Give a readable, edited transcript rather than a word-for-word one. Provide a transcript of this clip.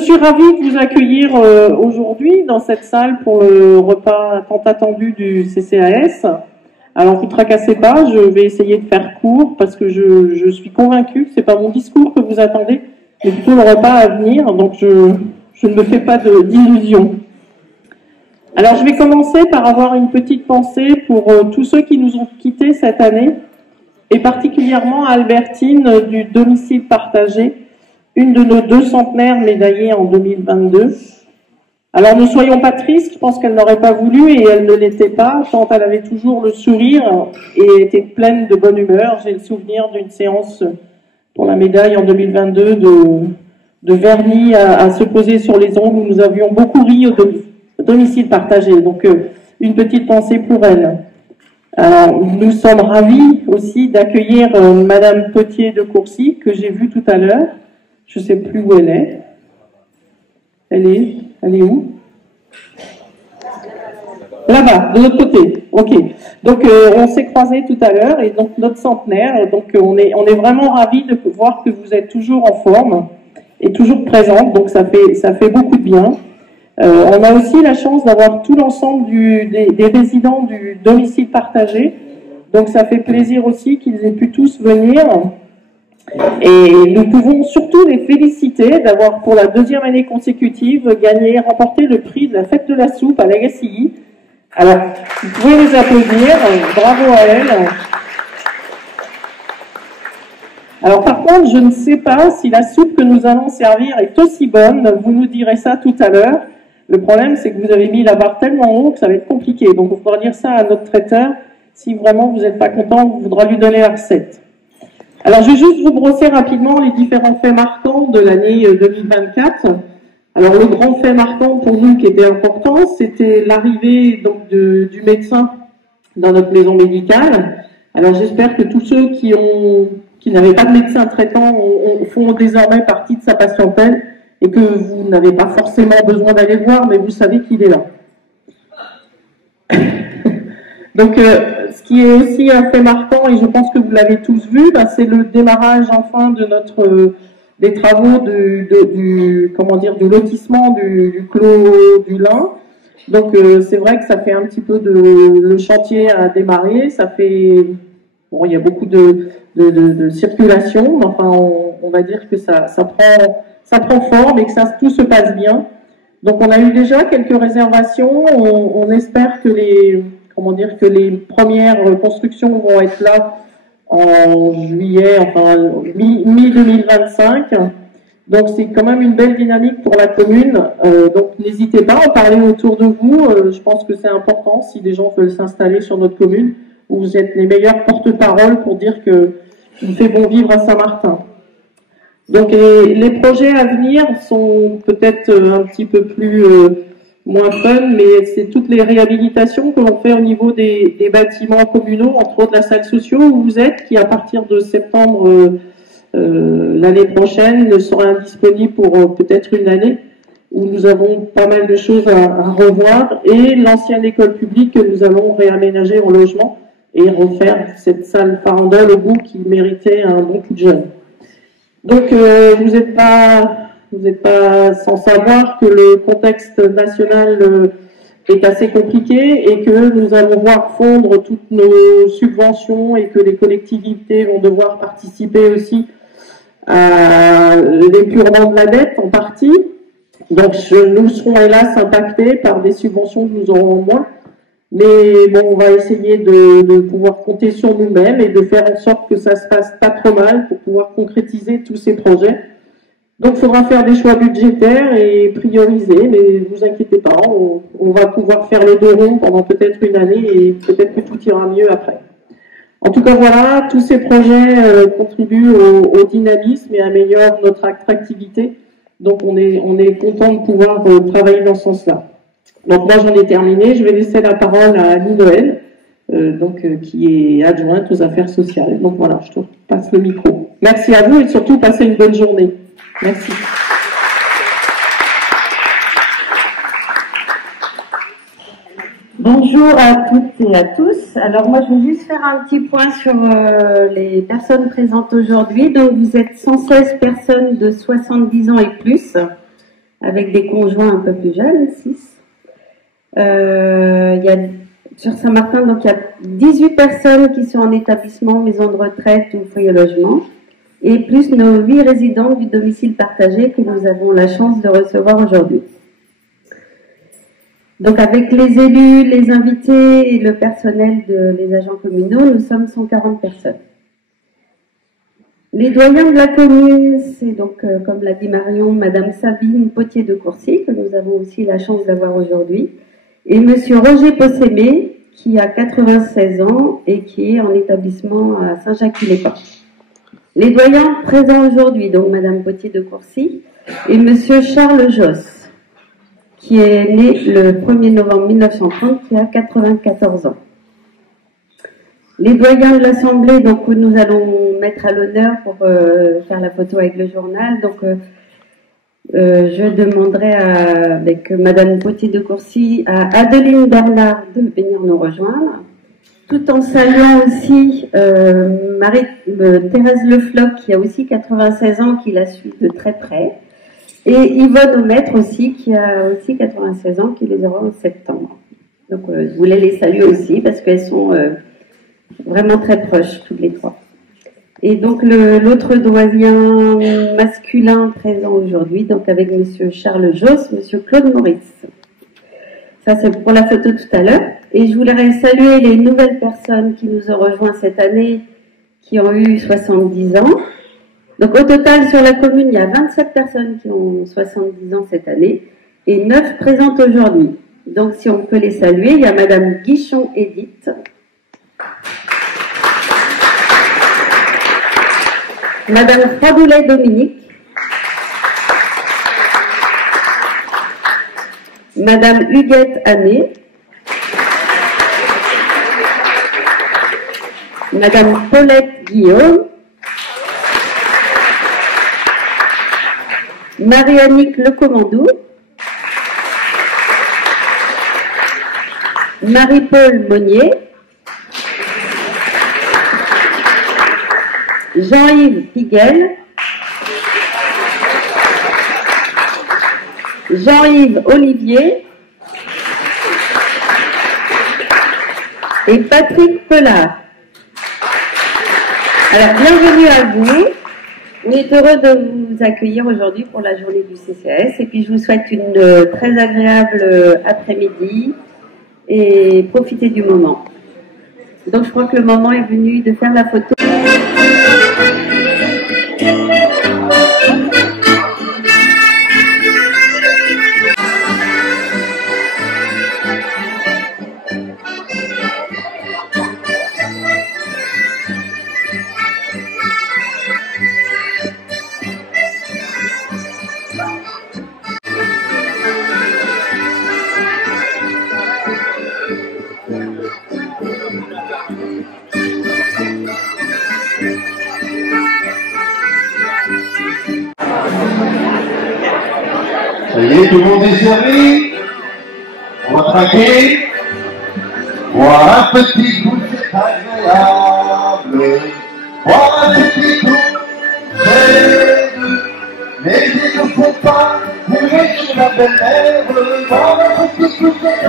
suis ravie de vous accueillir aujourd'hui dans cette salle pour le repas tant attendu du CCAS. Alors, vous ne tracassez pas, je vais essayer de faire court parce que je suis convaincue que ce n'est pas mon discours que vous attendez, mais plutôt le repas à venir, donc je ne me fais pas d'illusions. Alors, je vais commencer par avoir une petite pensée pour tous ceux qui nous ont quittés cette année, et particulièrement Albertine du domicile partagé, une de nos 2 centenaires médaillées en 2022. Alors ne soyons pas tristes, je pense qu'elle n'aurait pas voulu et elle ne l'était pas, tant elle avait toujours le sourire et était pleine de bonne humeur. J'ai le souvenir d'une séance pour la médaille en 2022 de vernis à se poser sur les ongles où nous avions beaucoup ri au domicile partagé. Donc une petite pensée pour elle. Alors, nous sommes ravis aussi d'accueillir Madame Potier de Courcy, que j'ai vue tout à l'heure. Je ne sais plus où elle est. Elle est où? Là-bas, de l'autre côté. Ok. Donc, on s'est croisés tout à l'heure et donc notre centenaire. Donc, on est vraiment ravis de voir que vous êtes toujours en forme et toujours présente. Donc, ça fait beaucoup de bien. On a aussi la chance d'avoir tout l'ensemble des résidents du domicile partagé. Donc, ça fait plaisir aussi qu'ils aient pu tous venir. Et nous pouvons surtout les féliciter d'avoir, pour la 2e année consécutive, remporté le prix de la fête de la soupe à l'Agassi. Alors, vous pouvez les applaudir. Bravo à elles. Alors, par contre, je ne sais pas si la soupe que nous allons servir est aussi bonne. Vous nous direz ça tout à l'heure. Le problème, c'est que vous avez mis la barre tellement haut que ça va être compliqué. Donc, il faudra dire ça à notre traiteur. Si vraiment vous n'êtes pas content, on voudra lui donner la recette. Alors, je vais juste vous brosser rapidement les différents faits marquants de l'année 2024. Alors, le grand fait marquant pour nous qui était important, c'était l'arrivée donc du médecin dans notre maison médicale. Alors, j'espère que tous ceux qui n'avaient pas de médecin traitant font désormais partie de sa patientèle et que vous n'avez pas forcément besoin d'aller voir, mais vous savez qu'il est là. Donc, ce qui est aussi un fait marquant, et je pense que vous l'avez tous vu, c'est le démarrage enfin de des travaux du lotissement du Clos du Lin. Donc, c'est vrai que ça fait un petit peu le chantier à démarrer. Ça fait, bon, il y a beaucoup de circulation, mais enfin, on va dire que ça prend forme et que tout se passe bien. Donc, on a eu déjà quelques réservations. On espère que les premières constructions vont être là en juillet, enfin mi-2025. Donc c'est quand même une belle dynamique pour la commune. Donc n'hésitez pas à en parler autour de vous. Je pense que c'est important si des gens veulent s'installer sur notre commune, où vous êtes les meilleurs porte-parole pour dire qu'il fait bon vivre à Saint-Martin. Donc les projets à venir sont peut-être un petit peu plus moins fun, mais c'est toutes les réhabilitations que l'on fait au niveau des bâtiments communaux, entre autres la salle sociaux où vous êtes, qui à partir de septembre l'année prochaine ne sera indisponible pour peut-être une année, où nous avons pas mal de choses à revoir, et l'ancienne école publique que nous allons réaménager en logement et refaire cette salle farandole au bout qui méritait un bon coup de jeune. Donc vous n'êtes pas sans savoir que le contexte national est assez compliqué et que nous allons voir fondre toutes nos subventions et que les collectivités vont devoir participer aussi à l'épurement de la dette en partie. Donc nous serons hélas impactés par des subventions que nous aurons moins. Mais bon, on va essayer de pouvoir compter sur nous-mêmes et de faire en sorte que ça se passe pas trop mal pour pouvoir concrétiser tous ces projets. Donc, il faudra faire des choix budgétaires et prioriser, mais ne vous inquiétez pas, on va pouvoir faire les deux ronds pendant peut-être une année et peut-être que tout ira mieux après. En tout cas, voilà, tous ces projets contribuent au dynamisme et améliorent notre attractivité. Donc, on est content de pouvoir travailler dans ce sens-là. Donc, moi, j'en ai terminé. Je vais laisser la parole à Annie Noël, qui est adjointe aux affaires sociales. Donc, voilà, je te passe le micro. Merci à vous et surtout, passez une bonne journée. Merci. Bonjour à toutes et à tous. Alors moi je vais juste faire un petit point sur les personnes présentes aujourd'hui. Donc vous êtes 116 personnes de 70 ans et plus. avec des conjoints un peu plus jeunes, 6. Il y a, sur Saint-Martin, donc il y a 18 personnes qui sont en établissement, maison de retraite ou foyer logement, et plus nos 8 résidents du domicile partagé que nous avons la chance de recevoir aujourd'hui. Donc avec les élus, les invités et le personnel des agents communaux, nous sommes 140 personnes. Les doyens de la commune, c'est donc, comme l'a dit Marion, Madame Sabine Potier de Courcy, que nous avons aussi la chance d'avoir aujourd'hui, et Monsieur Roger Possémé, qui a 96 ans et qui est en établissement à Saint-Jacques-les-Pins. Les doyens présents aujourd'hui, donc Madame Potier de Courcy et Monsieur Charles Josse, qui est né le 1er novembre 1930, qui a 94 ans. Les doyens de l'Assemblée, donc nous allons mettre à l'honneur pour faire la photo avec le journal. Donc, je demanderai avec Madame Potier de Courcy à Adeline Bernard de venir nous rejoindre, tout en saluant aussi Thérèse Lefloc, qui a aussi 96 ans, qui la suit de très près, et Yvonne Aumetre aussi, qui a aussi 96 ans, qui les aura en septembre. Donc, je voulais les saluer aussi parce qu'elles sont vraiment très proches, toutes les trois. Et donc, l'autre doyen masculin présent aujourd'hui, donc avec Monsieur Charles Josse, Monsieur Claude Maurice. Ça, c'est pour la photo tout à l'heure. Et je voudrais saluer les nouvelles personnes qui nous ont rejoints cette année, qui ont eu 70 ans. Donc, au total, sur la commune, il y a 27 personnes qui ont 70 ans cette année et 9 présentes aujourd'hui. Donc, si on peut les saluer, il y a Madame Guichon Édith, Madame Faboulet Dominique, Madame Huguette Anné, Madame Paulette Guillaume, Marie-Annick Lecommandou, Marie-Paul Monnier, Jean-Yves Piguel, Jean-Yves Olivier et Patrick Pelard. Alors, bienvenue à vous. On est heureux de vous accueillir aujourd'hui pour la journée du CCAS et puis je vous souhaite une très agréable après-midi et profitez du moment. Donc, je crois que le moment est venu de faire la photo. Ça y est, tout le monde est servi. On va traquer. Boire un petit coup, c'est agréable. Boire un petit coup, c'est doux. Mais il ne faut pas mourir sur la belle herbe. Boire un petit coup, c'est